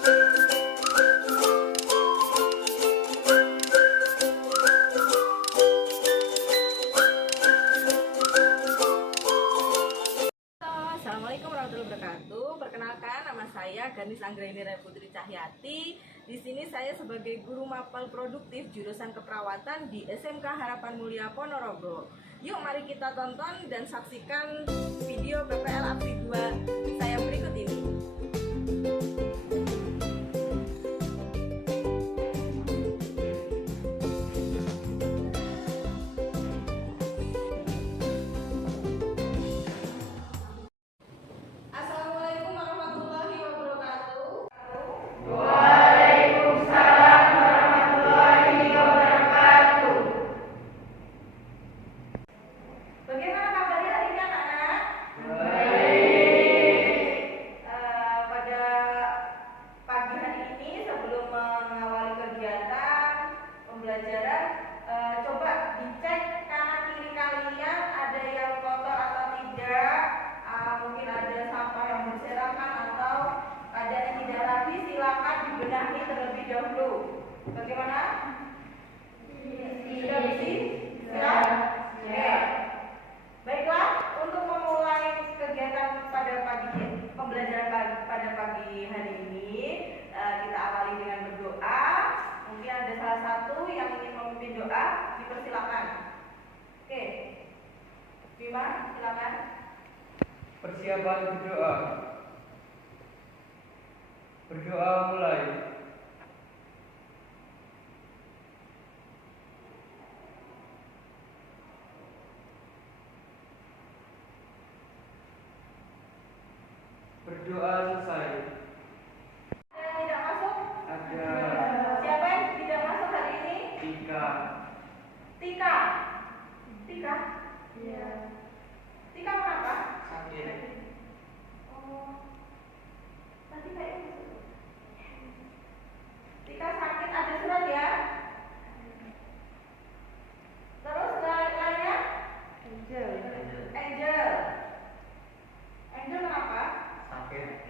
Assalamualaikum warahmatullahi wabarakatuh. Perkenalkan, nama saya Ganis Anggraini Rai Putri Cahyati. Di sini saya sebagai guru mapel produktif jurusan keperawatan di SMK Harapan Mulia Ponorogo. Yuk mari kita tonton dan saksikan video PPL Abdi 2 saya berikut ini. Bagaimana kabarnya hari ini anak-anak? Baik. Pada pagi hari ini sebelum mengawali kegiatan pembelajaran, coba dicek kanan kiri kalian ada yang kotor atau tidak. Mungkin ada sampah yang berserakan atau ada yang tidak rapi, silakan dibenahi terlebih dahulu. Bagaimana? Sudah bersih? Siap? Ya. Baiklah, untuk memulai kegiatan pada pembelajaran pada pagi hari ini, kita awali dengan berdoa. Mungkin ada salah satu yang ingin memimpin doa, dipersilakan. Oke, Bima, silakan. Persiapan berdoa. Berdoa mulai. Berdoa selesai. Ada yang tidak masuk? Ada Siapa yang tidak masuk hari ini? Tika. Tika. Tika? Iya. Tika kenapa? Sakit. Oh, tadi kayaknya masuk. Tika sakit, ada surat ya? Terus lainnya? Angel. Angel kenapa? Sakit.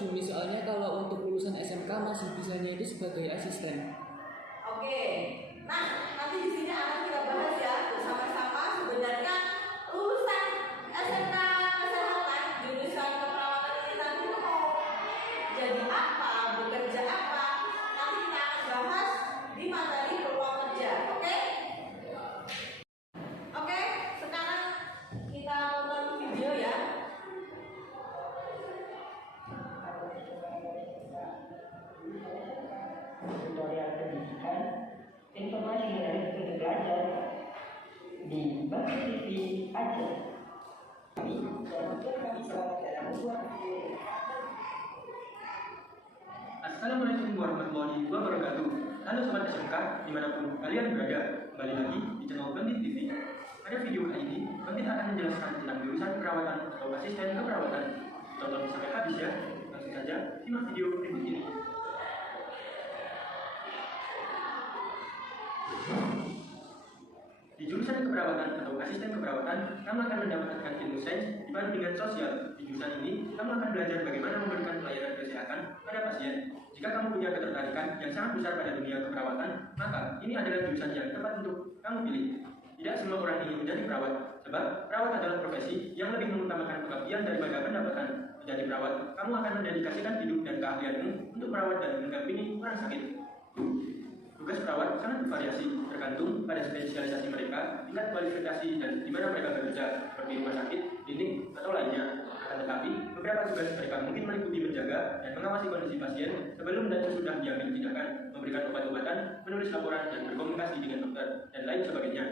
Juni, soalnya kalau untuk lulusan SMK masih bisanya itu sebagai asisten. Oke, nah nanti di sini akan kita bahas ya bersama-sama sebenarnya lulusan SMK Kesehatan jurusan keperawatan ini nanti mau jadi apa, bekerja apa, nanti kita akan bahas di materi peluang kerja, oke? Oke, sekarang kita nonton video ya. Tutorial pendidikan, informasi menarik untuk belajar di Bakti TV Aceh. Kami selamat dalam membuat video. Assalamualaikum warahmatullahi wabarakatuh. Halo sobat SMK, dimanapun kalian berada, kembali lagi di channel Bandit TV. Pada video kali ini, Bandit akan menjelaskan tentang jurusan perawatan atau asisten keperawatan. Tonton sampai habis ya. Langsung saja simak video berikut ini. Di jurusan keperawatan atau asisten keperawatan, kamu akan mendapatkan ilmu sains dibantu dengan sosial. Di jurusan ini, kamu akan belajar bagaimana memberikan pelayanan kesehatan pada pasien. Jika kamu punya ketertarikan yang sangat besar pada dunia keperawatan, maka ini adalah jurusan yang tepat untuk kamu pilih. Tidak semua orang ingin menjadi perawat, sebab perawat adalah profesi yang lebih mengutamakan pengabdian daripada pendapatan. Menjadi perawat, kamu akan mendedikasikan hidup dan keahlianmu untuk merawat dan mendampingi orang sakit. Tugas perawat sangat bervariasi, tergantung pada spesialisasi mereka, tingkat kualifikasi, dan di mana mereka bekerja, seperti rumah sakit, klinik, atau lainnya. Akan tetapi, beberapa tugas mereka mungkin meliputi menjaga dan mengawasi kondisi pasien sebelum dan sesudah diambil tindakan, memberikan obat-obatan, menulis laporan, dan berkomunikasi dengan dokter, dan lain sebagainya.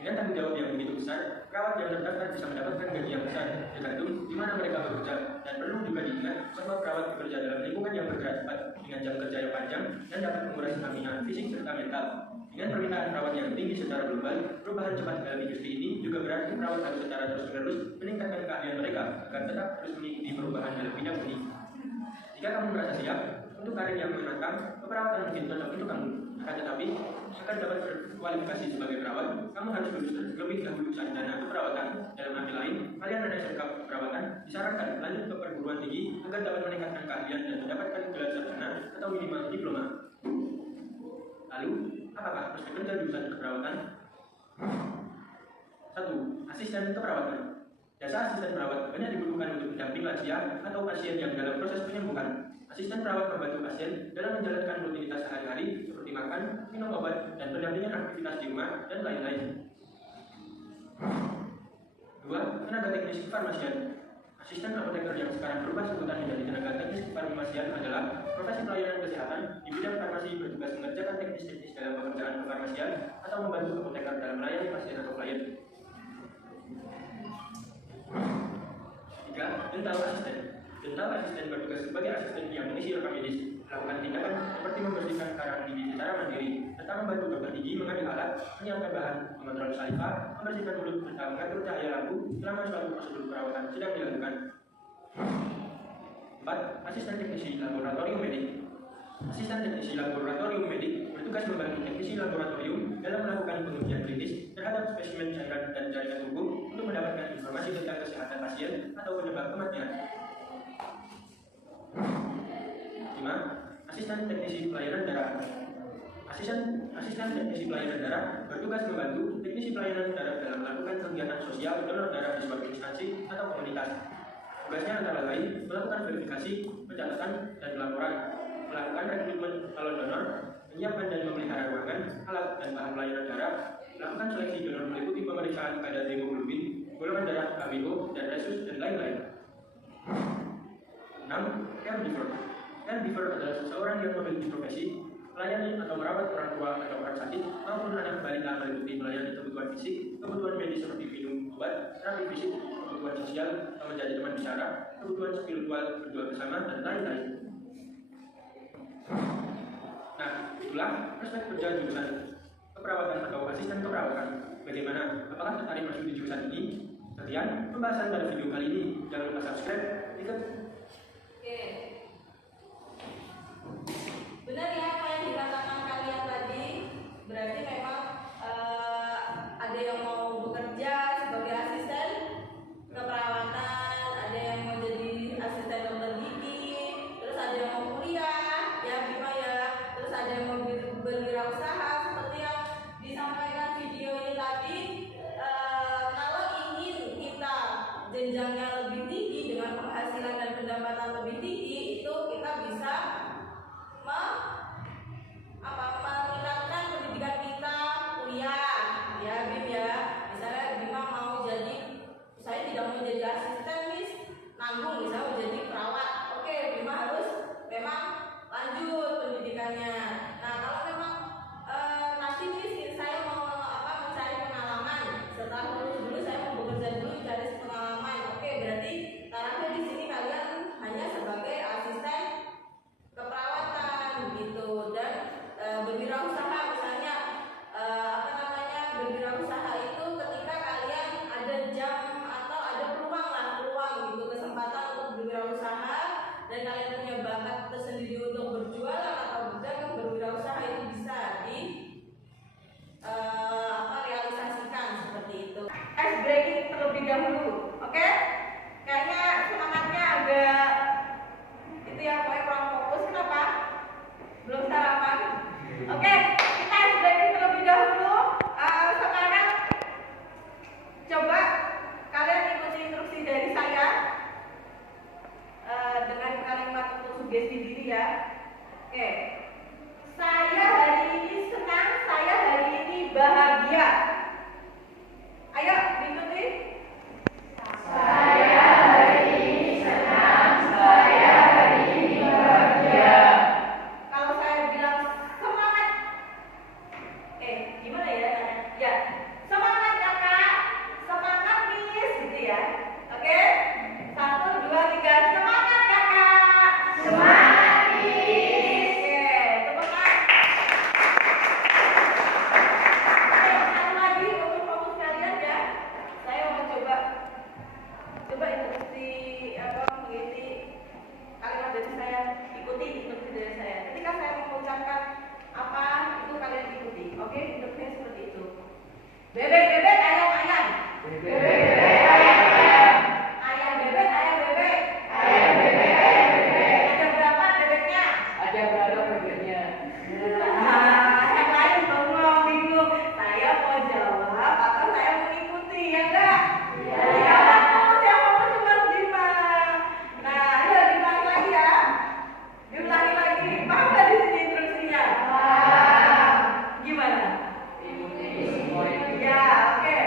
Dengan tanggung jawab yang begitu besar, perawat yang terdaftar bisa mendapatkan gaji yang besar, tergantung di mana mereka bekerja. Dan perlu juga diingat bahwa perawat bekerja dalam lingkungan yang bergerak cepat, dengan jam kerja yang panjang, dan dapat menguras stamina fisik serta mental. Dengan permintaan perawat yang tinggi secara global, perubahan cepat dalam industri ini juga berarti perawat harus secara terus-menerus meningkatkan keahlian mereka agar tetap terus mengikuti perubahan dalam bidang ini. Jika kamu merasa siap untuk karir yang menantang, keperawatan mungkin cocok untuk kamu. Akan tetapi, agar dapat berkualifikasi sebagai perawat, kamu harus lulus terlebih dahulu sarjana keperawatan. Dalam arti lain, kalian ada SMK keperawatan disarankan lanjut ke perguruan tinggi agar dapat meningkatkan keahlian dan mendapatkan gelar sarjana atau minimal diploma. Lalu, apakah prospek kerja jurusan keperawatan? 1. Asisten keperawatan. Jasa asisten perawat banyak dibutuhkan untuk mendamping lansia atau pasien yang dalam proses penyembuhan. Asisten perawat membantu pasien dalam menjalankan rutinitas sehari-hari seperti makan, minum obat, dan pendampingan aktivitas di rumah, dan lain-lain. 2. Tenaga teknis kefarmasian. Asisten apoteker yang sekarang berubah sebutan menjadi tenaga teknis kefarmasian adalah profesi pelayanan kesehatan di bidang farmasi bertugas mengerjakan teknis-teknis dalam pekerjaan kefarmasian atau membantu apoteker dalam melayani pasien atau klien. 3. Dental asisten. Dental asisten bertugas sebagai asisten yang mengisi rekam medis, melakukan tindakan seperti membersihkan karang gigi secara mandiri, serta membantu dokter gigi mengambil alat, menyiapkan bahan, mengontrol saliva, membersihkan mulut, serta mengatur cahaya lampu selama suatu prosedur perawatan sedang dilakukan. 4. Asisten teknisi laboratorium medik. Asisten teknisi laboratorium medik bertugas membantu teknisi laboratorium dalam melakukan pengujian klinis terhadap spesimen cairan dan jaringan tubuh untuk mendapatkan informasi tentang kesehatan pasien atau penyebab kematian. 5. Asisten teknisi pelayanan darah. Asisten teknisi pelayanan darah bertugas membantu teknisi pelayanan darah dalam melakukan kegiatan sosial donor darah di suatu instansi atau komunitas. Tugasnya antara lain melakukan verifikasi, pencatatan, dan pelaporan, melakukan rekrutmen calon donor, menyiapkan dan memelihara ruangan, alat, dan bahan pelayanan darah, melakukan seleksi donor meliputi pemeriksaan kadar hemoglobin, golongan darah KBO, dan resus, dan lain-lain. 6. Caregiver. Caregiver adalah seseorang yang memiliki profesi melayani atau merawat orang tua atau orang sakit maupun anak balita meliputi melayani kebutuhan fisik, kebutuhan medis seperti minum obat, terapi fisik, kebutuhan sosial, menjadi teman bicara, kebutuhan spiritual, berdoa bersama, dan lain-lain. Nah, itulah prospek kerja jurusan keperawatan atau asisten keperawatan. Bagaimana? Apakah tertarik masuk di jurusan ini? Sekian pembahasan pada video kali ini. Jangan lupa subscribe. Oke. Benar ya apa yang dikatakan kalian tadi. Berarti memang ada yang mau bekerja sebagai asisten keperawatan, ada yang mau jadi asisten dokter gigi, berwirausaha itu ketika kalian ada jam atau ada peluang gitu, kesempatan untuk berwirausaha dan kalian punya bakat tersendiri untuk berjualan atau berdagang, berwirausaha itu bisa realisasikan seperti itu. Ice breaking terlebih dahulu, oke? Kayaknya semangatnya agak itu ya, pokoknya kurang fokus. Kenapa? Belum sarapan. Oke, kita ice breaking terlebih dahulu. Sekarang coba kalian ikuti instruksi dari saya dengan kalimat untuk sugesti diri ya. Oke, saya hari ini senang, saya hari ini bahagia. Ayo diikuti. Saya hari ini senang, saya hari ini bahagia. Kalau saya bilang semangat, gimana ya? Ya, semangat kakak, semangat miss, gitu ya. Oke, 1, 2, 3, semangat kakak, semangat miss. Oke, teman-teman. Oke, satu lagi untuk fokus kalian ya. Saya mau coba instruksi mengisi kalimat dari saya, ikuti instruksi dari saya. Ketika saya mengucapkan apa itu kalian ikuti, oke? Instruksinya seperti itu. Bebek bebek ayam ayam. Bebek bebek ayam ayam. Ayam bebek ayam bebek. Ayam bebek ayam bebek. Ada berapa bebeknya? Ada berapa bebeknya? Yang lain bengong bingung. Saya mau jawab atau saya mengikuti, ya enggak? Ya. Yang fokus cuma 5. Nah, ayo diulangi lagi ya. Diulangi lagi. Paham nggak di sini instruksinya? Gimana? Ya, oke.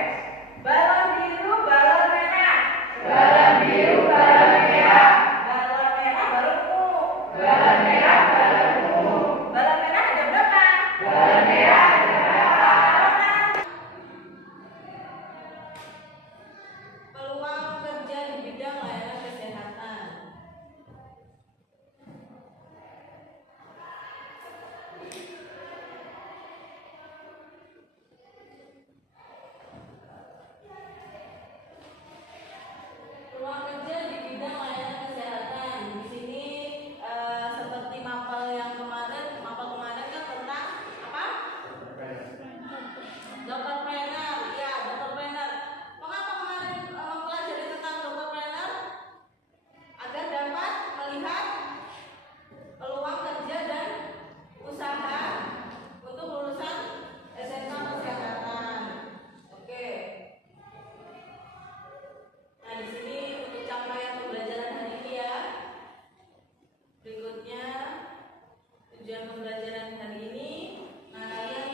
Balon biru, balon merah. Balon biru, balon merah. Balon merah, balon ungu. Balon merah, balon ungu. Balon merah ada berapa? Balon merah ada berapa? Peluang kerja di bidang layanan kesehatan. Peluang kerja di bidang layanan kesehatan. Di sini seperti mapel kemarin kan tentang apa? Dokter trainer, ya dokter trainer. Mengapa kemarin mempelajari tentang dokter trainer? Agar dapat melihat peluang kerja dan usaha untuk lulusan SMK kesehatan. Oke. Nah, di sini untuk capaian pembelajaran hari ini ya. Berikutnya tujuan pembelajaran hari ini. Nah, kalian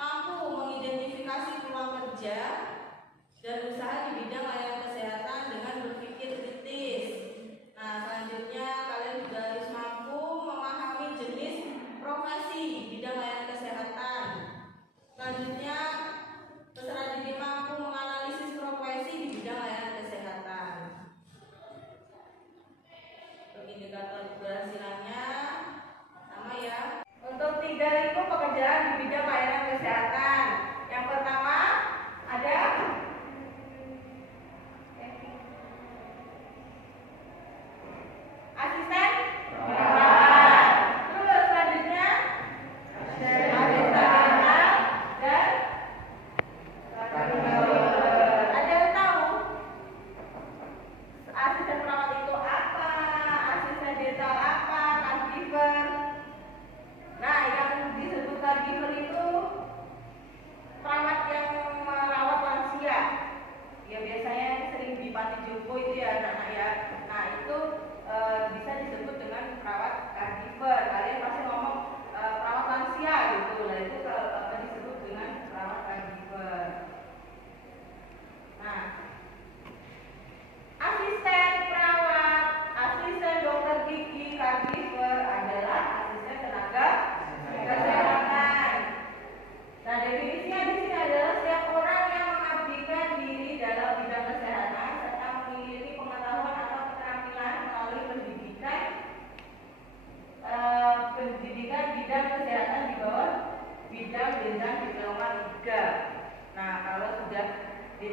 mampu mengidentifikasi peluang kerja dan usaha di bidang layanan kesehatan dengan berpikir kritis. Nah, selanjutnya kalian juga harus mampu memahami jenis profesi di bidang layanan kesehatan. Selanjutnya peserta didik mampu menganalisis profesi di bidang layanan kesehatan. Untuk indikator keberhasilannya sama ya. Untuk 3 lingkup pekerjaan di bidang layanan kesehatan. Yang pertama ada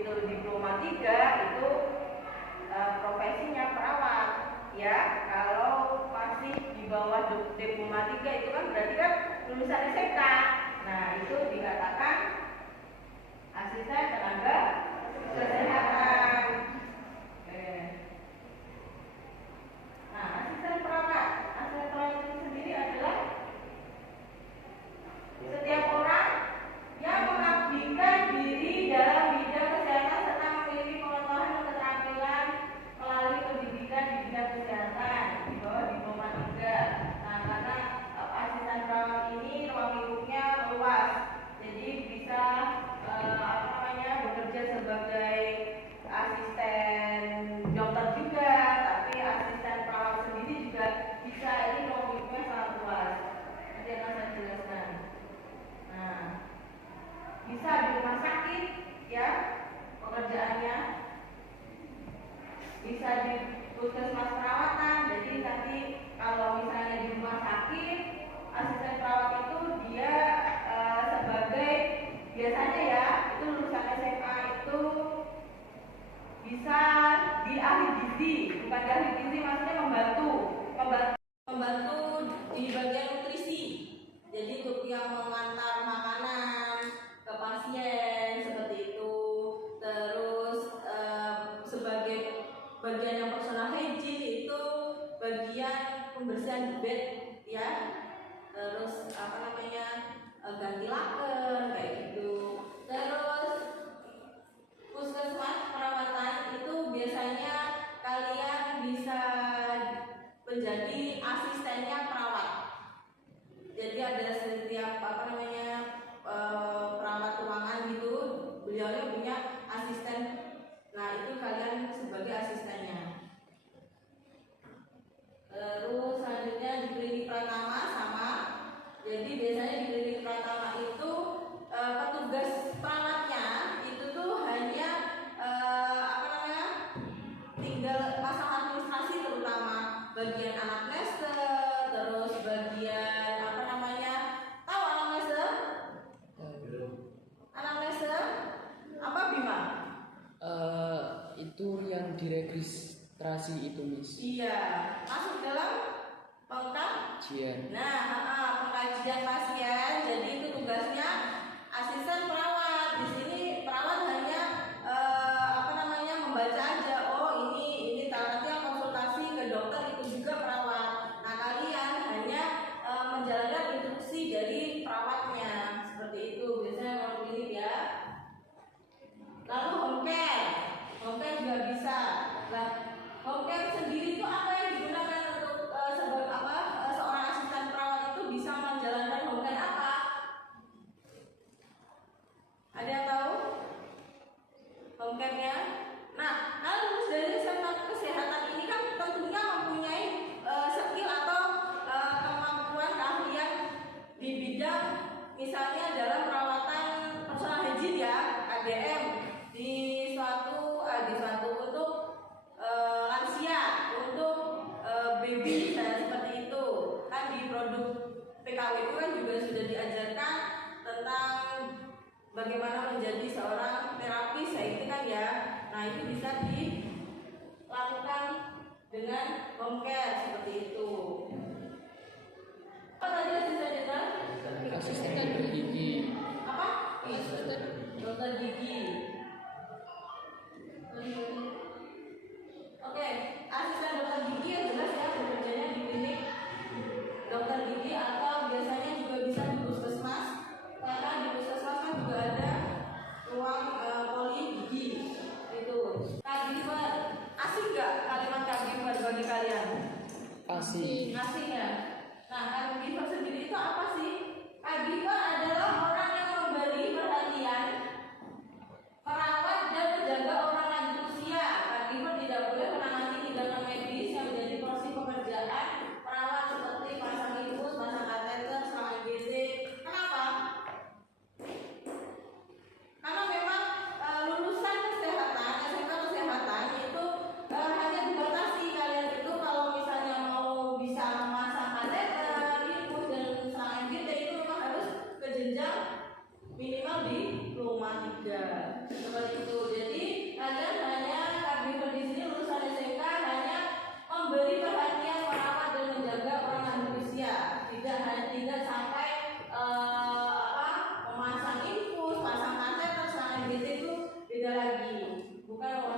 itu diploma 3 itu profesinya perawat ya. Kalau masih di bawah diploma 3 itu kan berarti kan lulusan SMK. Nah, itu dikatakan asisten tenaga kesehatan. Nah, asisten perawat itu sendiri adalah setiap orang yang mengabdikan diri dalam bidang kesehatan serta memiliki pengetahuan dan keterampilan melalui pendidikan di bidang kesehatan di bawah diploma 3. Nah, karena asisten perawat ini ruang lingkupnya luas, jadi bisa bekerja sebagai asisten dokter juga, tapi asisten perawat sendiri juga bisa. Ini ruang lingkupnya sangat luas. Nanti akan saya jelaskan. Nah, bisa di rumah sakit ya pekerjaannya, bisa di puskesmas perawatan. Jadi nanti kalau misalnya di rumah sakit, asisten perawat itu dia sebagai biasanya ya itu lulusan SMA itu bisa di ahli gizi, bukan di ahli gizi, maksudnya membantu di bagian nutrisi. Jadi untuk yang mengantar makanan ke pasien seperti itu. Terus sebagai bagian yang personal hygiene itu bagian pembersihan bed ya. Terus ganti laken kayak gitu. Terus puskesmas perawatan itu biasanya kalian bisa menjadi asistennya perawat. Jadi ada setiap perawat ruangan gitu, beliau punya asisten. Nah, itu kalian sebagai asistennya. Terus selanjutnya di klinik pratama sama. Jadi biasanya di klinik pratama itu petugas perawatnya itu tuh hanya tinggal masalah administrasi, terutama bagian anamnese, terus bagian tahu anamnese? Anamnese apa Bima? Itu yang diregistrasi itu, Miss. Iya, masuk dalam pengkajian. Nah, pengkajian pasien. Jadi itu tugasnya asisten perawat. Di sini perawat hanya membaca aja. Oh, ini nanti konsultasi ke dokter, itu juga perawat. Nah, kalian hanya menjalankan instruksi dari perawatnya. Seperti itu biasanya kalau klinik ya. Lalu home care juga bisa. Nah, home care sendiri itu apa yang digunakan untuk seorang asisten perawat itu bisa menjalankan home care apa? Ada yang tahu? Home care-nya? Nah, kalau lulus dari sektor kesehatan ini kan tentunya mempunyai skill atau kemampuan keahlian di bidang misalnya dalam perawatan personal hygiene ya, ADM di suatu untuk lansia, untuk baby dan seperti itu. Kan di produk PKWU kan juga sudah diajarkan tentang bagaimana menjadi seorang terapis itu kan ya. Nah, itu bisa dilakukan dengan home care seperti itu. Apa tadi asisten dental? Asisten dokter gigi. Apa? Asisten dokter gigi. Oke, asisten dokter gigi yang jelas ya bekerjanya di klinik dokter gigi atau biasanya juga bisa di puskesmas. Karena di puskesmas kan juga ada ruang poli gigi itu. Caregiver, asing nggak kalimat caregiver bagi kalian? asing. Asing ya. Nah, caregiver sendiri itu apa sih? Caregiver adalah orang yang memberi perhatian, merawat dan menjaga orang lanjut usia. Caregiver tidak boleh menangani tindakan medis yang menjadi porsi pekerjaan perawat seperti pasang infus, pasang kateter, selama IGD. Kenapa? Karena memang lulusan kesehatan, SMK kesehatan itu hanya dibatasi kalian itu kalau misalnya mau bisa memasang 0,3 seperti itu. Jadi kalian hanya kami di sini lulusan SMK hanya memberi perhatian merawat dan menjaga orang lanjut usia, tidak sampai memasang infus, pasang kateter, serangan BT itu beda lagi, bukan.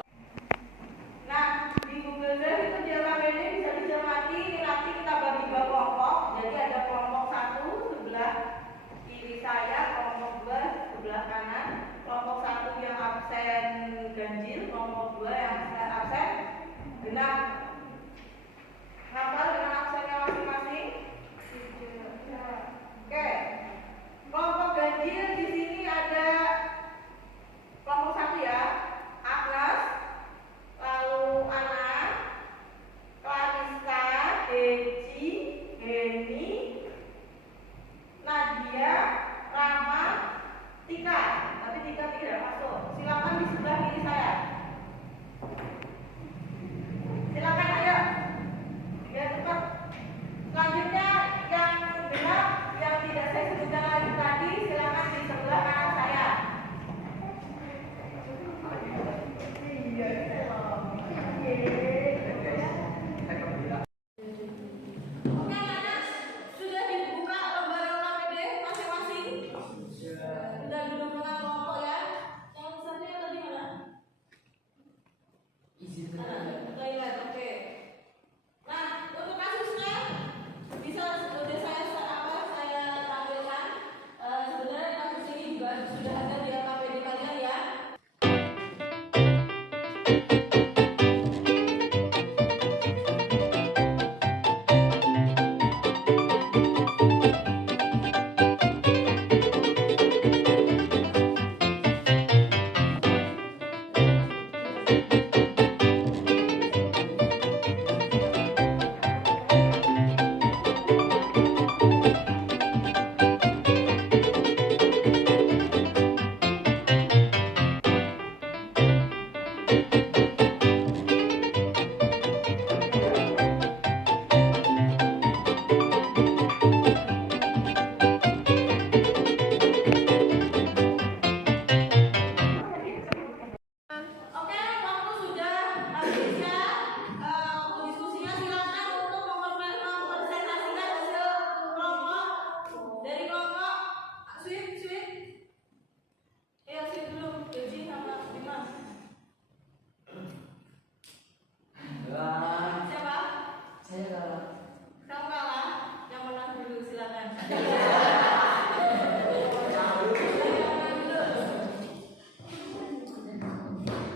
Nah, di Google Drive itu di APBD bisa dicermati, nanti kita bagi dua kelompok. Jadi ada kelompok 1 sebelah kiri saya, kelompok 2 sebelah kanan. Kelompok 1 yang absen ganjil, kelompok 2 yang absen genap. Hafal dengan absennya masing-masing? Oke. Kelompok ganjil di sini ada kelompok 1 ya, Agnes, lalu Ana, Clarissa, Deci, Heni, Nadia, Rama, Tika. Tapi Tika tidak masuk. Silakan di sebelah kiri saya. Silakan ayo. Ya cepat. Selanjutnya yang genap yang tidak saya sebutkan lagi tadi, silakan di sebelah kanan saya. Oke, Anas, sudah dibuka lembar KPD masing-masing? Sudah duduk dengan kelompok ya? Yang satunya tadi mana? Toilet, oke. Nah, untuk kasusnya bisa sudah saya tampilkan. Sebenarnya kasus ini juga sudah ada di KPD kalian ya. Oke, waktu sudah habis ya. Untuk diskusinya silakan untuk mempresentasikan hasil kelompok dari kelompok Sweet. Ya, Sweet dulu, Deji sama Dimas. Siapa? Kamu kalah. Yang menang dulu silakan.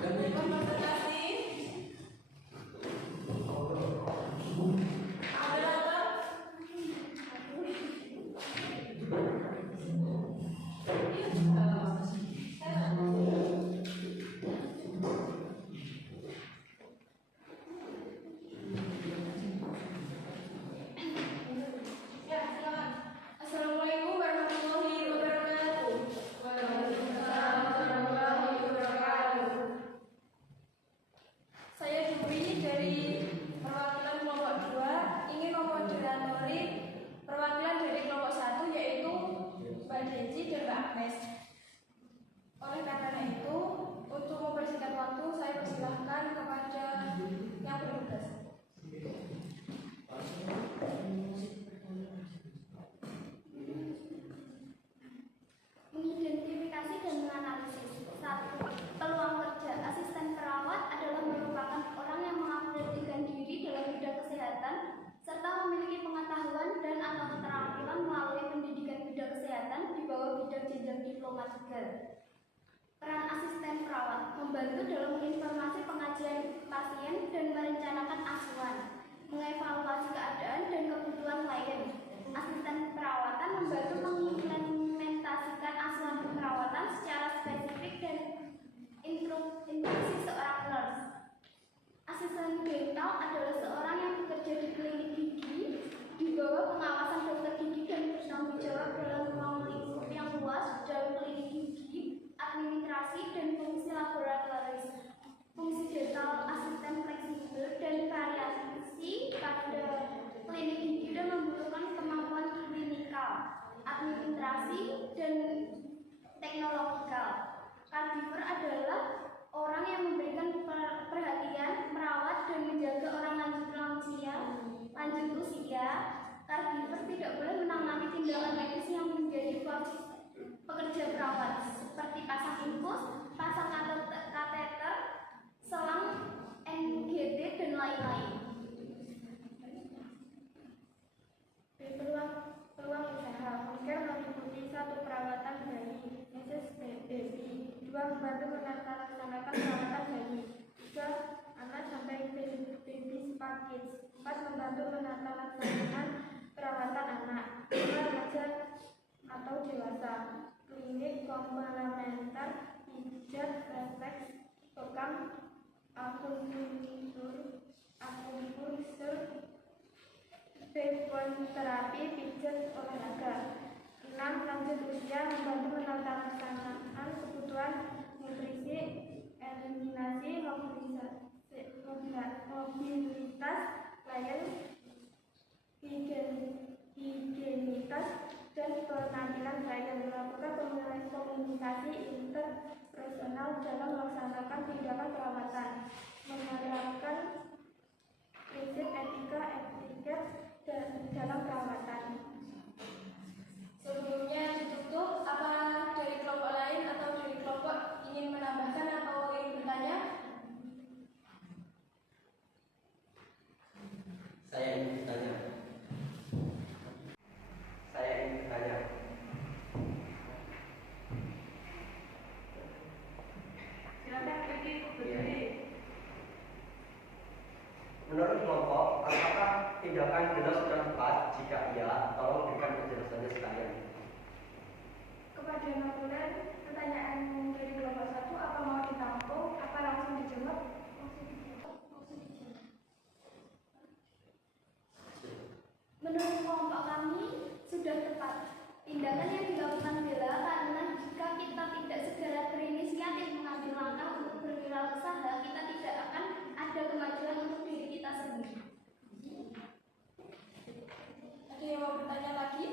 Presentasi. Ya, silakan. Assalamualaikum warahmatullahi wabarakatuh. Waalaikumsalam warahmatullahi wabarakatuh. Saya Jupri dari perwakilan kelompok 2 ingin memoderatori perwakilan dari kelompok 1 yaitu Mbak Deci dan Mbak Agnes. Oleh karena itu, untuk mempersingkat waktu, saya persilahkan kepada yang bertugas. Mengidentifikasi dan menganalisis. 1. Peluang kerja asisten perawat adalah merupakan orang yang mengaplikasikan diri dalam bidang kesehatan serta memiliki pengetahuan dan atau keterampilan melalui pendidikan bidang kesehatan di bawah bidang jenjang diploma 3. Peran asisten perawat membantu dalam menginformasi pengajian pasien dan merencanakan asuhan, mengevaluasi keadaan dan kebutuhan klien. Asisten perawatan membantu mengimplementasikan asuhan perawatan secara spesifik dan instruksi seorang nurse. Asisten dental adalah seorang yang bekerja di klinik gigi di bawah pengawasan dokter gigi dan bertanggung jawab dalam ruang lingkup yang luas dalam klinik gigi, administrasi dan fungsi laboratoris. Fungsi dental asisten fleksibel dan variasi pada klinik gigi dan membutuhkan kemampuan klinikal, administrasi tidak boleh menangani tindakan medis yang menjadi pekerja perawat seperti pasang infus, pasang kateter, selang NGT dan lain-lain. Peluang usaha mungkin meliputi 1. Perawatan bayi Mrs. Baby, 2. Membantu melaksanakan perawatan bayi, 3. Anak sampai baby spa kids, 4. Membantu melaksanakan perawatan anak, 5. Remaja atau dewasa, klinik komplementer, pijat, refleks, bekam, akupuntur, terapi, pijat, olahraga. 6. Lanjut usia, membantu melaksanakan kebutuhan nutrisi, eliminasi, mobilitas klien, higienitas, dan penampilan klien, melakukan komunikasi interpersonal dalam melaksanakan tindakan perawatan, menerapkan prinsip etika etiket dalam perawatan. Sebelumnya ditutup, apa dari kelompok lain atau dari kelompok ingin menambahkan atau ingin bertanya? Saya ingin bertanya. Silakan pergi berdiri. Menurut kelompok, apakah tindakan benar sudah tepat? Jika iya, tolong berikan penjelasannya sekalian. Kepada Mabulan, pertanyaan dari kelompok 1, apa mau ditampung, apa langsung dijawab? Menurut kelompok kami, sudah tepat. Tindakan yang dilakukan Bella karena jika kita tidak segera berinisiatif mengambil langkah untuk berwirausaha, kita tidak akan ada kemajuan untuk diri kita sendiri. Ada yang mau bertanya lagi?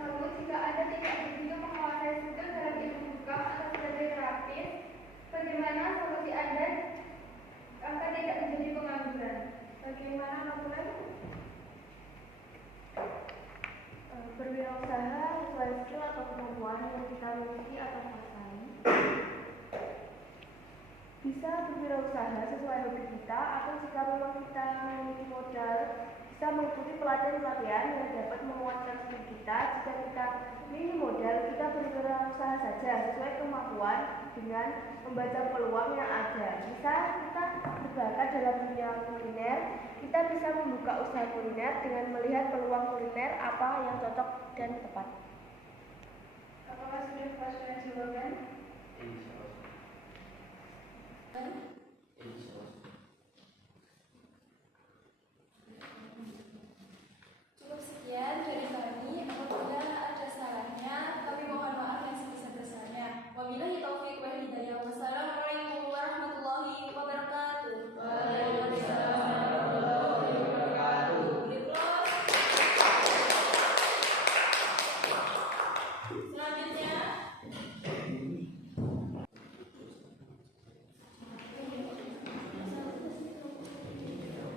Lalu jika Anda tidak begitu menguasai skill dalam ilmu hukum atau sebagai terapis, bagaimana solusi Anda agar tidak menjadi pengangguran? Bagaimana Mabulan? Berwirausaha sesuai skill atau kemampuan yang kita miliki atau kuasai. Bisa berwirausaha sesuai hobi kita, atau jika memang kita memiliki modal, bisa mengikuti pelatihan-pelatihan yang dapat menguatkan skill kita. Jika kita minim modal, kita berwirausaha saja sesuai kemampuan dengan membaca peluang yang ada. Misal kita berbakat dalam dunia kuliner, kita bisa membuka usaha kuliner dengan melihat peluang kuliner apa yang cocok dan tepat. Apakah sudah puas dengan jawaban? Cukup sekian dari kami. Apabila ada salahnya, kami mohon maaf yang sebesar-besarnya. Wabillahi taufiq wal hidayah. Wassalamualaikum warahmatullahi wabarakatuh. Waalaikumsalam warahmatullahi wabarakatuh. Selanjutnya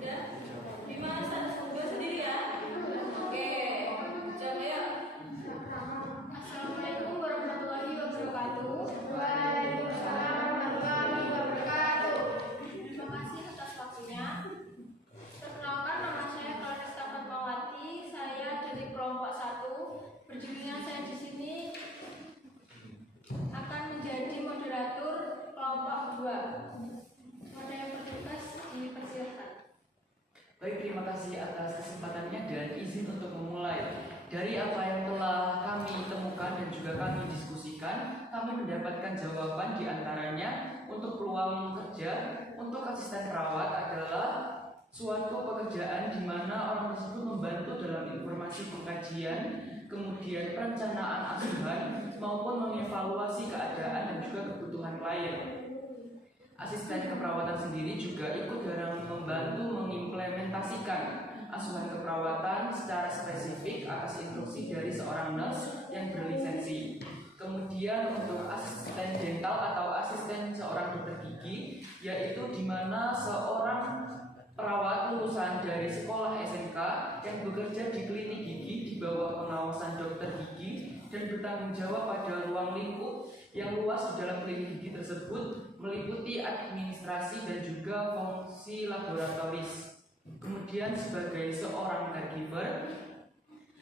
udah Dimas status kumpul sendiri ya. Oke, coba ya. Assalamualaikum warahmatullahi wabarakatuh. Waalaikumsalam warahmatullahi wabarakatuh. Terima kasih atas waktunya. Perkenalkan, nama saya Clarissa Fatmawati. Saya dari kelompok 1. Berjudulnya saya di sini akan menjadi moderator kelompok 2. Ada yang bertugas dipersilakan. Baik, terima kasih atas kesempatannya dan izin untuk memulai. Dari apa yang telah kami temukan dan juga kami diskusikan, kami mendapatkan jawaban diantaranya untuk peluang kerja untuk asisten perawat adalah suatu pekerjaan di mana orang tersebut membantu dalam informasi pengkajian, kemudian perencanaan asuhan maupun mengevaluasi keadaan dan juga kebutuhan klien. Asisten keperawatan sendiri juga ikut dalam membantu mengimplementasikan asuhan keperawatan secara spesifik atas instruksi dari seorang nurse yang berlisensi. Kemudian untuk asisten dental atau asisten seorang dokter gigi, yaitu di mana seorang perawat lulusan dari sekolah SMK yang bekerja di klinik gigi di bawah pengawasan dokter gigi dan bertanggung jawab pada ruang lingkup yang luas di dalam klinik gigi tersebut meliputi administrasi dan juga fungsi laboratoris. Kemudian sebagai seorang caregiver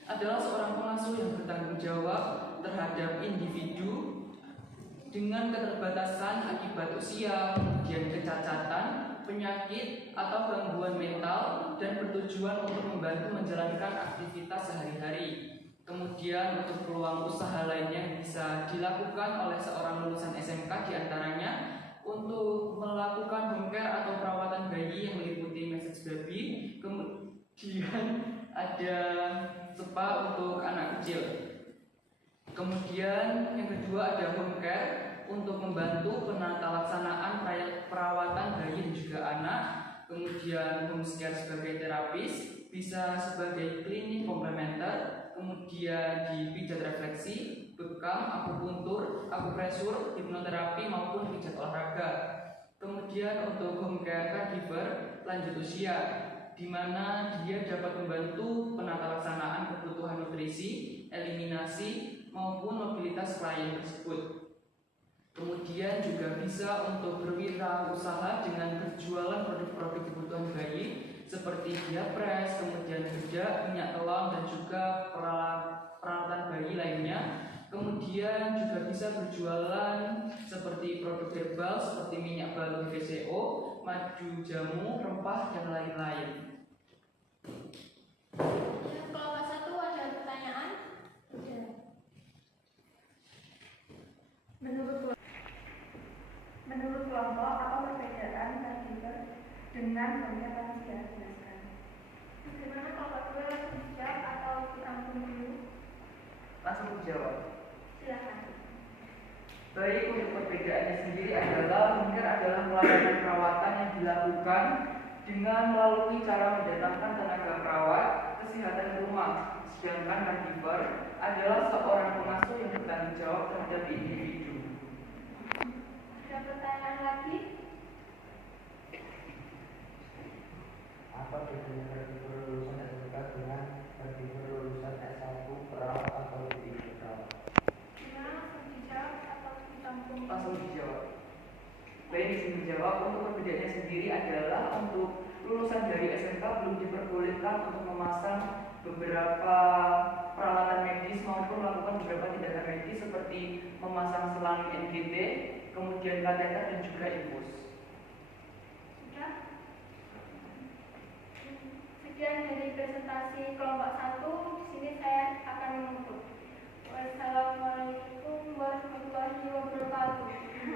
adalah seorang pengasuh yang bertanggung jawab terhadap individu dengan keterbatasan akibat usia, kemudian kecacatan, penyakit, atau gangguan mental dan bertujuan untuk membantu menjalankan aktivitas sehari-hari. Kemudian untuk peluang usaha lainnya yang bisa dilakukan oleh seorang lulusan SMK diantaranya untuk melakukan home care atau perawatan bayi yang meliputi message baby, kemudian ada spa untuk anak kecil. Kemudian yang kedua ada home care untuk membantu penata laksanaan perawatan bayi dan juga anak. Kemudian home care sebagai terapis, bisa sebagai klinik komplementer. Kemudian di pijat refleksi, bekam, akupuntur, akupresur, hipnoterapi maupun pijat olahraga. Kemudian untuk home care caregiver lanjut usia, di mana dia dapat membantu penata laksanaan kebutuhan nutrisi, eliminasi maupun mobilitas klien tersebut. Kemudian juga bisa untuk berwirausaha dengan berjualan produk-produk kebutuhan bayi seperti diapres, kemudian bedak, minyak telon dan juga peralatan bayi lainnya. Kemudian juga bisa berjualan seperti produk herbal seperti minyak balung VCO, madu jamu, rempah dan lain-lain. Kelompok 1 ada pertanyaan? Menurut kelompok, apa perbedaan caregiver dengan home care lansia? Jelaskan. Bagaimana kelompok 2 langsung dijawab atau ditampung dulu? Langsung dijawab. Silakan. Baik, untuk perbedaannya sendiri adalah home care adalah pelayanan perawatan yang dilakukan dengan melalui cara mendatangkan tenaga perawat kesehatan ke rumah. Sedangkan caregiver adalah seorang pengasuh yang bertanggung jawab terhadap individu. Ada pertanyaan lagi? Apa bedanya caregiver lulusan SMK dengan caregiver lulusan S1 perawat atau D3 perawat? Gimana langsung dijawab atau ditampung? Langsung dijawab. Baik, izin menjawab. Untuk perbedaannya sendiri adalah untuk lulusan dari SMK belum diperbolehkan untuk memasang beberapa peralatan medis maupun melakukan beberapa tindakan medis seperti memasang selang NGT, kemudian kateter dan juga infus. Sudah? Sekian dari presentasi kelompok 1. Di sini saya akan menutup. Wassalamualaikum warahmatullahi wabarakatuh.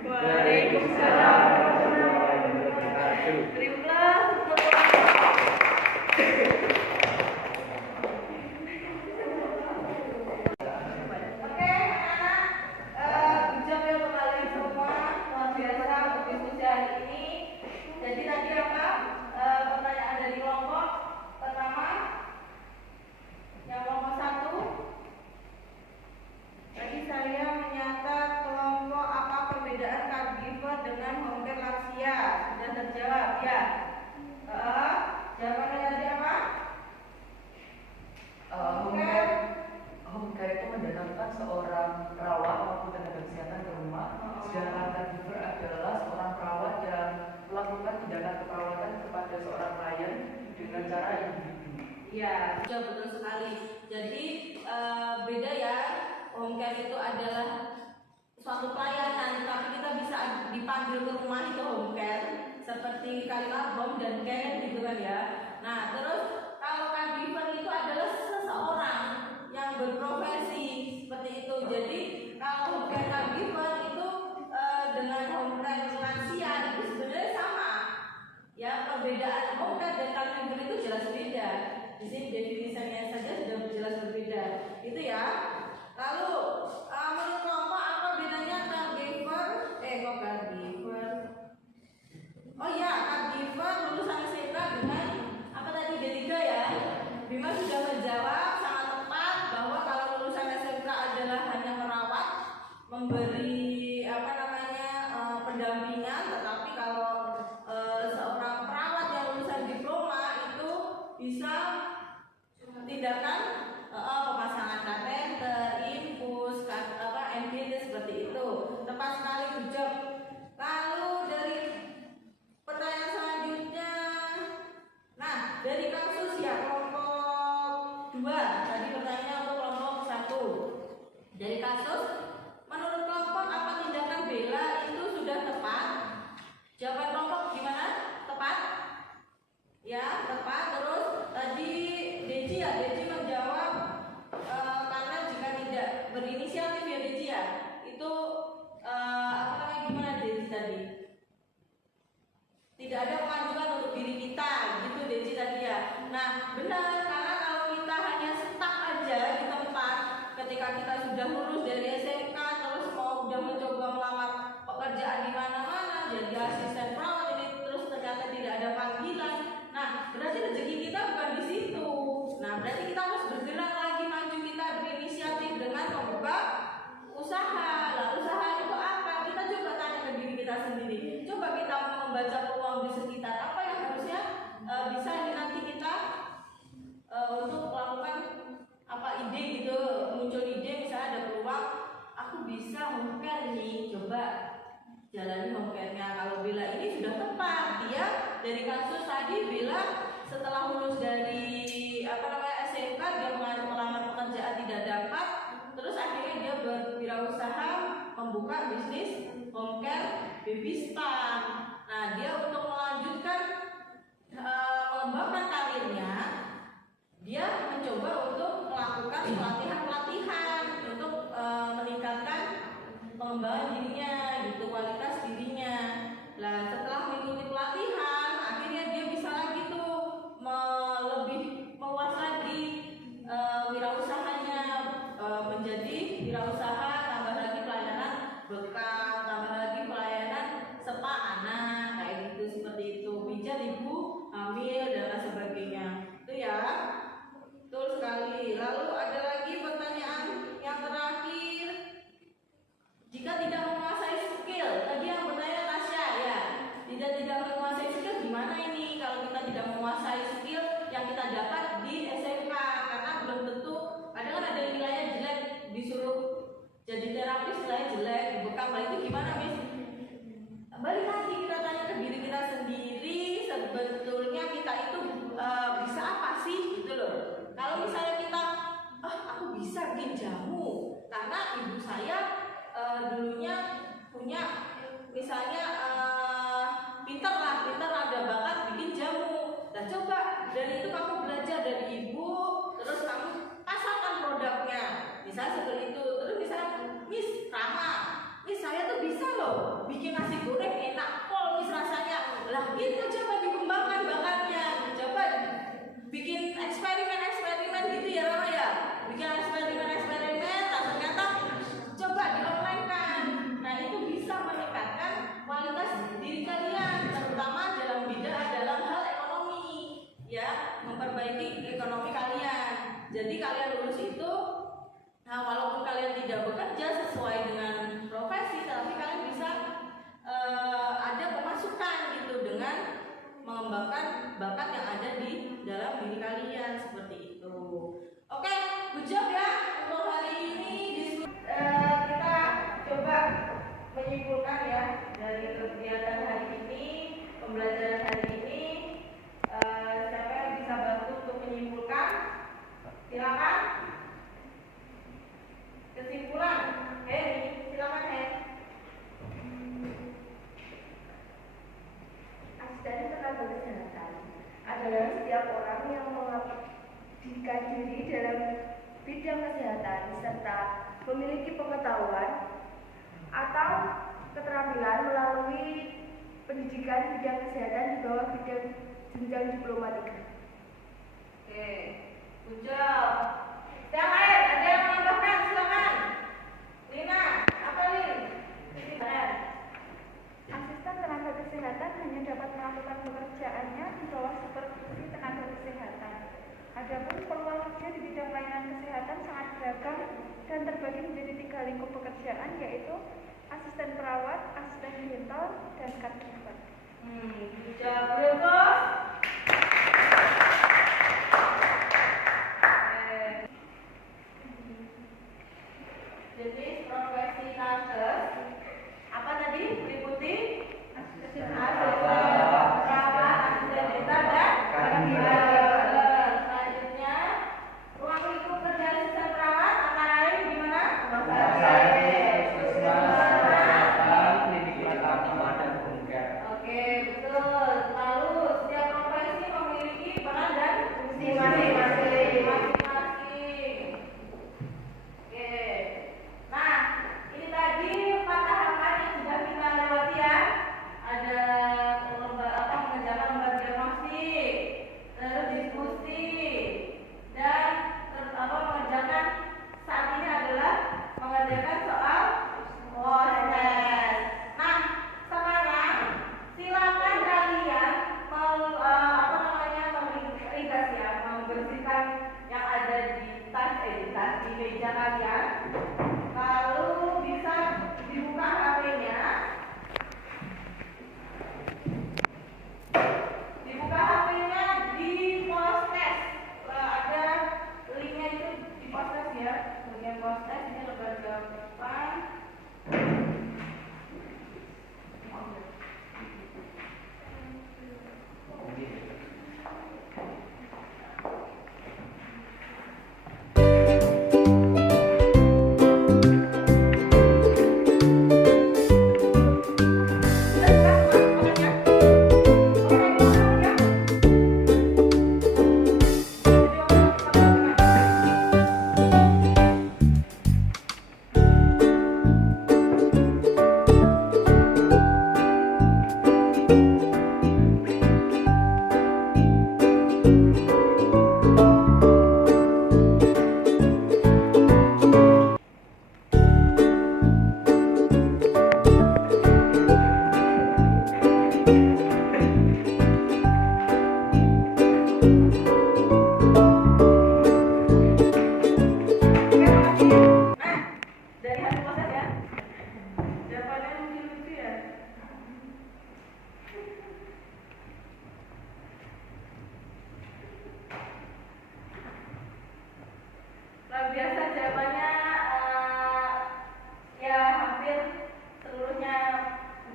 Waalaikumsalam warahmatullahi wabarakatuh. Berilah Oke, anak-anak, bijak ya kalian semua, luar biasa untuk diskusi hari ini. Jadi tadi apa? Pertanyaan dari kelompok pertama, yang kelompok 1. Tadi saya menyatat kelompok apa perbedaan caregiver dengan home care lansia. Sudah terjawab ya? Jawabannya tadi apa? Home care itu mendatangkan seorang perawat maupun tenaga kesehatan ke rumah. Sedangkan caregiver adalah seorang perawat yang melakukan tindakan keperawatan kepada seorang klien dengan cara individu. Iya, betul sekali. Jadi beda ya. Home care itu adalah suatu pelayanan, tapi kita bisa dipanggil ke rumah itu home care, seperti kalimat home dan care gitu kan ya. Nah, terus kalau caregiver itu adalah seseorang yang berprofesi seperti itu. Jadi kalau home care caregiver itu dengan home care lansia itu sebenarnya sama. Ya, perbedaan home care dan caregiver itu jelas beda. Di sini definisinya saja sudah jelas berbeda. Itu ya. Lalu menurut kelompok apa bedanya caregiver? Caregiver. Oh iya, caregiver lulusan SMK dengan apa tadi D3 ya? Bima sudah menjawab sangat tepat bahwa kalau lulusan SMK adalah hanya merawat, memberi pendampingan, tetapi kalau seorang perawat yang lulusan diploma Dari kasus, menurut kelompok apa tindakan bela itu sudah tepat? Jawaban kelompok gimana? Tepat? Ya, tepat. Terus tadi Deci menjawab karena jika tidak berinisiatif ya Deci ya, itu gimana Deci tadi? Tidak ada pengajuan untuk diri kita, gitu Deci tadi ya. Nah, benar, karena kalau kita hanya stuck aja di tempat ketika kita sudah lulus dari SMK terus mau udah mencoba melamar pekerjaan di mana-mana, jadi asisten perawat ini terus ternyata tidak ada panggilan. Nah, berarti rezeki kita bukan di situ. Nah, berarti kita harus bergerak lagi maju, kita berinisiatif dengan membuka usaha. Lah, usaha itu apa? Kita coba tanya ke diri kita sendiri. Coba kita membaca peluang di sekitar apa yang harusnya bisa nanti kita untuk melakukan apa ide gitu, muncul ide misalnya ada peluang aku bisa home care nih, coba jalani home care-nya. Kalau Bella ini sudah tepat, dia dari kasus tadi Bella setelah lulus dari SMK dia melamar pekerjaan tidak dapat, terus akhirnya dia berwirausaha membuka bisnis home care baby spa. Nah, dia untuk melanjutkan mengembangkan karirnya, dia mencoba untuk melakukan pelatihan untuk meningkatkan pengembangan dirinya, gitu, kualitas dirinya. Nah, setelah mengikuti pelatihan, akhirnya dia bisa lagi tuh lebih meluas lagi wirausahanya, menjadi wirausaha, tambah lagi pelayanan bekal, tambah lagi pelayanan spa anak, kayak gitu, seperti itu, pijat ibu hamil dan lain sebagainya. Itu ya, betul sekali. Lalu ada lagi pertanyaan yang terakhir, jika tidak menguasai skill, tadi yang bertanya Tasya ya, tidak menguasai skill gimana ini kalau kita tidak menguasai skill yang kita dapat di SMK, karena belum tentu, kadang kan ada nilainya jelek, disuruh jadi terapis nilainya jelek, dibekam. Lah itu gimana Miss? Balik lagi kita tanya ke diri kita sendiri, sebetulnya kita itu bisa apa sih gitu loh. Kalau misalnya kita aku bisa bikin jamu karena ibu saya dulunya punya misalnya pinter ada bakat bikin jamu. Nah, coba dari itu kamu belajar dari ibu, terus kamu pasarkan produknya, misalnya seperti itu. Terus misalnya Miss Rama, Miss saya tuh bisa loh bikin nasi goreng enak pol Miss rasanya. Lah gitu, coba dikembangkan bakatnya, coba bikin eksperimen gitu ya Rama ya, bikin eksperimen, nah ternyata coba di online kan. Nah, itu bisa meningkatkan kualitas diri kalian, terutama dalam hal ekonomi ya, memperbaiki ekonomi kalian. Jadi kalian lulus itu, nah walaupun kalian tidak bekerja sesuai dengan profesi, tapi kalian bisa ada pemasukan gitu dengan mengembangkan bakat yang ada di dalam diri kalian, seperti itu. Oke, good job ya untuk hari ini. Kita coba menyimpulkan ya dari kegiatan hari ini, pembelajaran hari ini. Siapa yang bisa bantu untuk menyimpulkan? Silakan. Kesimpulan, Heri, silakan Heri. Asisten tenaga kesehatan adalah setiap orang yang mengabdikan diri dalam bidang kesehatan serta memiliki pengetahuan atau keterampilan melalui pendidikan bidang kesehatan di bawah bidang jenjang diploma 3. Oke, good job. Yang lain ada yang menambahkan, silakan. Lina, apa Lin? Asisten tenaga kesehatan hanya dapat melakukan pekerjaannya di bawah supervisi tenaga kesehatan. Adapun peluang kerja di bidang layanan kesehatan sangat beragam dan terbagi menjadi 3 lingkup pekerjaan, yaitu asisten perawat, asisten dental, dan caregiver. Good job. Jadi profesi nakes apa tadi? Meliputi asisten perawat, asisten dental dan caregiver. Selanjutnya ruang lingkup kerja asisten perawat antara lain gimana? mengerjakan soal proses. Nah, sekarang silakan kalian merigas ya, membersihkan yang ada di tas di meja kalian. Lalu bisa dibuka HP-nya. Dibuka HP-nya di Postes. Ada linknya itu di Postes ya. Bagian Postes ini lembaga depan. Biasa jawabannya ya hampir seluruhnya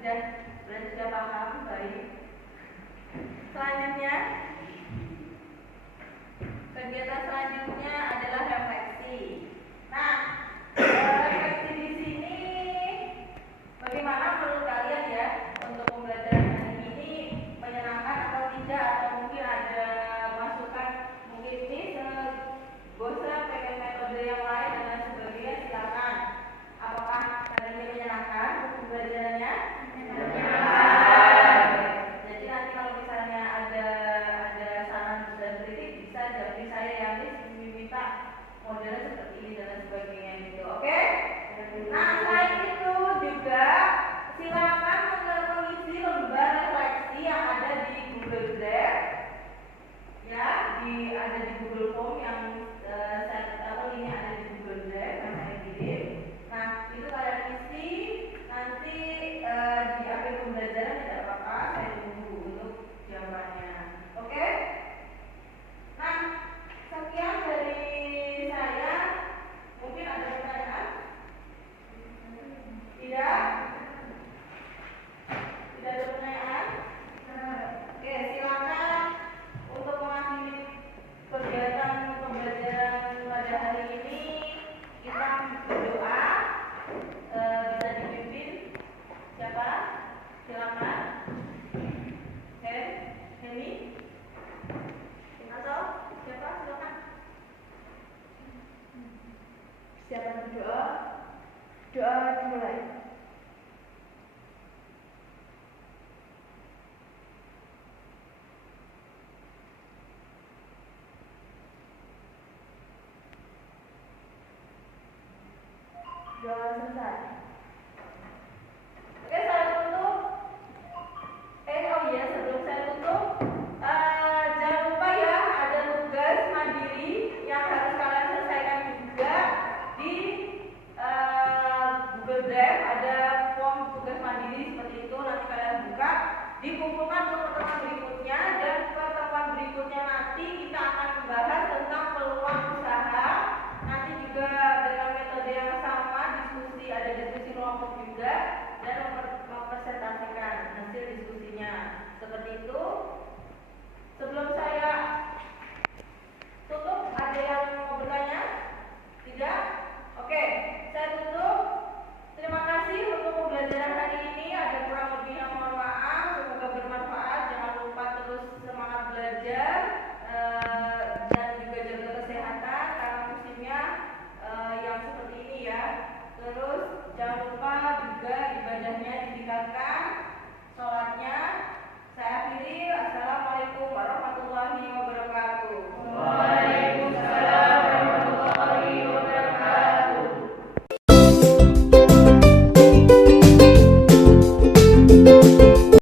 berarti sudah paham. Baik, selanjutnya kegiatan selanjutnya adalah refleksi. Nah, refleksi di sini bagaimana menurut kalian ya untuk pembelajaran hari ini, menyenangkan atau tidak, atau mungkin ada masukan, mungkin ini bosan pengen metode yang lain dan lain sebagainya, silakan. Apakah hari ini menyenangkan pembelajarannya? Menyenangkan. Jadi nanti kalau misalnya ada saran dan kritik bisa jadi saya yang minta modelnya seperti ini dan lain sebagainya gitu. Oke? Nah, selain itu juga silakan mengisi lembar refleksi yang ada di Google Drive. Ya, ada di Google Form yang ini ada di Google Drive yang saya kirim. Nah, itu kalian isi nanti di akhir pembelajaran, tidak apa-apa, saya tunggu untuk jawabannya. Oke? Nah, sekian dari saya. Mungkin ada pertanyaan? Tidak? Tidak ada pertanyaan? Oke, silakan untuk mengakhiri kegiatan pembelajaran pada hari ini. Kita berdoa, bisa dipimpin siapa? Silakan. Heni atau siapa? Silakan. Siapa yang berdoa? Doa dimulai. Doa selesai. Oke, saya tutup. Oh iya, sebelum saya tutup, jangan lupa ya, ada tugas mandiri yang harus kalian selesaikan juga di Google Drive. Ada form tugas mandiri seperti itu, nanti kalian buka, dikumpulkan untuk pertemuan berikutnya, dan pertemuan berikutnya nanti kita akan membahas tentang peluang usaha. Nanti juga dengan metode yang sama, ada diskusi kelompok juga, dan mempresentasikan hasil diskusinya. Seperti itu. Sebelum saya tutup, ada yang mau bertanya? Tidak? Oke, saya tutup. Terima kasih untuk pembelajaran hari ini. Ada kurang lebihnya mohon maaf. Semoga bermanfaat. Jangan lupa terus semangat belajar dan juga jaga kesehatan karena musimnya yang seperti ini ya. Terus jangan lupa juga ibadahnya ditingkatkan, sholatnya